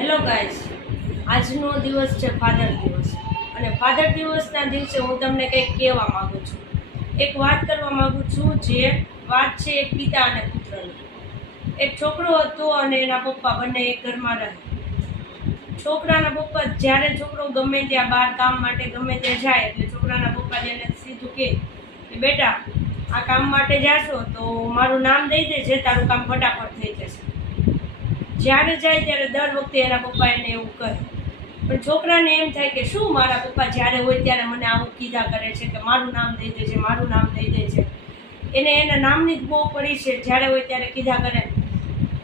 Hello guys, આજનો દિવસ છે ફાધર દિવસ અને ફાધર દિવસના દિવસે હું તમને કંઈક કહેવા માગું છું. એક વાત કરવા માગું છું. જે વાત છે એક પિતા અને પુત્રની. એક છોકરો હતો અને એના પપ્પા બંને એક ઘરમાં રહે. છોકરાના પપ્પા જ્યારે છોકરો ગમે ત્યાં બહાર કામ માટે ગમે ત્યાં જાય એટલે છોકરાના પપ્પા એને સીધું કહે કે બેટા, આ કામ માટે જાશો તો મારું નામ દઈ દેજે, તારું કામ ફટાફટ થઈ જશે. જ્યારે જાય ત્યારે દર વખતે એના પપ્પા એને એવું કહે, પણ છોકરાને એમ થાય કે શું મારા પપ્પા જ્યારે હોય ત્યારે મને આવું કીધા કરે છે કે મારું નામ દઈ દેજે, મારું નામ દઈ દેજે. એને એના નામની જ બહુ પડી છે. જ્યારે હોય ત્યારે કીધા કરે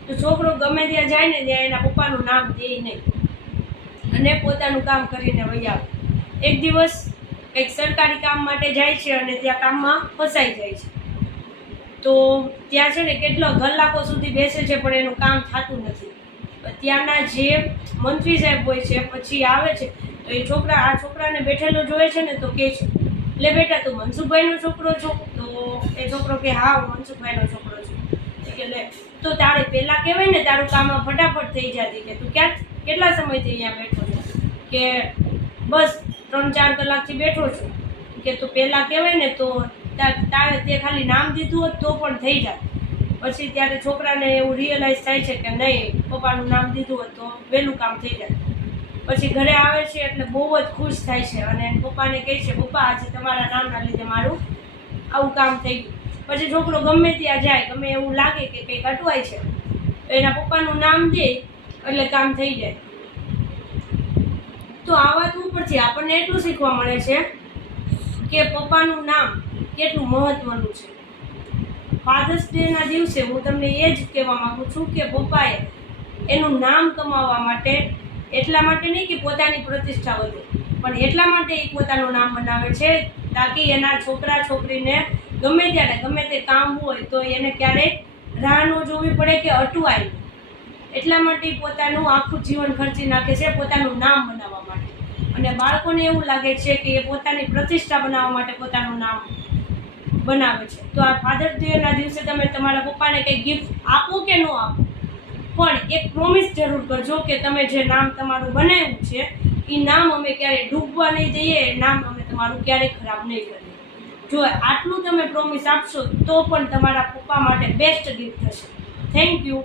તો છોકરો ગમે ત્યાં જાય ને ત્યાં એના પપ્પાનું નામ દે નહીં અને પોતાનું કામ કરીને વહી આવે. એક દિવસ કંઈક સરકારી કામ માટે જાય છે અને ત્યાં કામમાં ફસાઈ જાય છે. તો ત્યાં છે ને કેટલો કલાકો સુધી બેસે છે પણ એનું કામ થતું નથી. ત્યાંના જે મંત્રી સાહેબ હોય છે પછી આવે છે તો એ છોકરાને બેઠેલો જોવે છે ને તો કહે છે, લે બેટા તું મનસુખભાઈનો છોકરો છો? તો એ છોકરો કે હા, હું મનસુખભાઈનો છોકરો છું. કે લે તો તારે પહેલાં કહેવાય ને તારું કામ ફટાફટ થઈ જતી, કે તું કેટલા સમયથી અહીંયા બેઠો છો? કે બસ 3-4 કલાકથી બેઠો છું. કે તું પહેલાં કહેવાય ને તો તારે તે ખાલી નામ દીધું હોત તો પણ થઈ જાય. પછી ત્યારે છોકરાને એવું રિયલાઇઝ થાય છે કે નહીં, પપ્પાનું નામ દીધું હોત તો વહેલું કામ થઈ જાય. પછી ઘરે આવે છે એટલે બહુ જ ખુશ થાય છે અને પપ્પાને કહે છે, પપ્પા આજે તમારા નામના લીધે મારું આવું કામ થઈ ગયું. પછી છોકરો ગમે ત્યાં જાય, ગમે એવું લાગે કે કંઈક અટવાય છે તો એના પપ્પાનું નામ દે એટલે કામ થઈ જાય. તો આ વાત ઉપરથી આપણને એટલું શીખવા મળે છે કે પપ્પાનું નામ કેટલું મહત્વનું છે. ફાધર્સ ડેના દિવસે હું તમને એ જ કહેવા માગું છું કે પપ્પાએ એનું નામ કમાવવા માટે, એટલા માટે નહીં કે પોતાની પ્રતિષ્ઠા વધે, પણ એટલા માટે એ પોતાનું નામ બનાવે છે તાકી એના છોકરા છોકરીને ગમે ત્યારે ગમે તે કામ હોય તો એને ક્યારેય રાહ ન જોવી પડે કે અટવાય. એટલા માટે પોતાનું આખું જીવન ખર્ચી નાખે છે પોતાનું નામ બનાવવા માટે. અને બાળકોને એવું લાગે છે કે એ પોતાની પ્રતિષ્ઠા બનાવવા માટે પોતાનું નામ બનાવે છે. તો આ ફાધર ડેના દિવસે તમે તમારા પપ્પાને કંઈ ગિફ્ટ આપો કે ન આપો, પણ એક પ્રોમિસ જરૂર કરજો કે તમે જે નામ તમારું બનાવ્યું છે એ નામ અમે ક્યારેય ડૂબવા નહીં દઈએ, એ નામ અમે તમારું ક્યારેય ખરાબ નહીં કરીએ. જો આટલું તમે પ્રોમિસ આપશો તો પણ તમારા પપ્પા માટે બેસ્ટ ગિફ્ટ થશે. Thank you.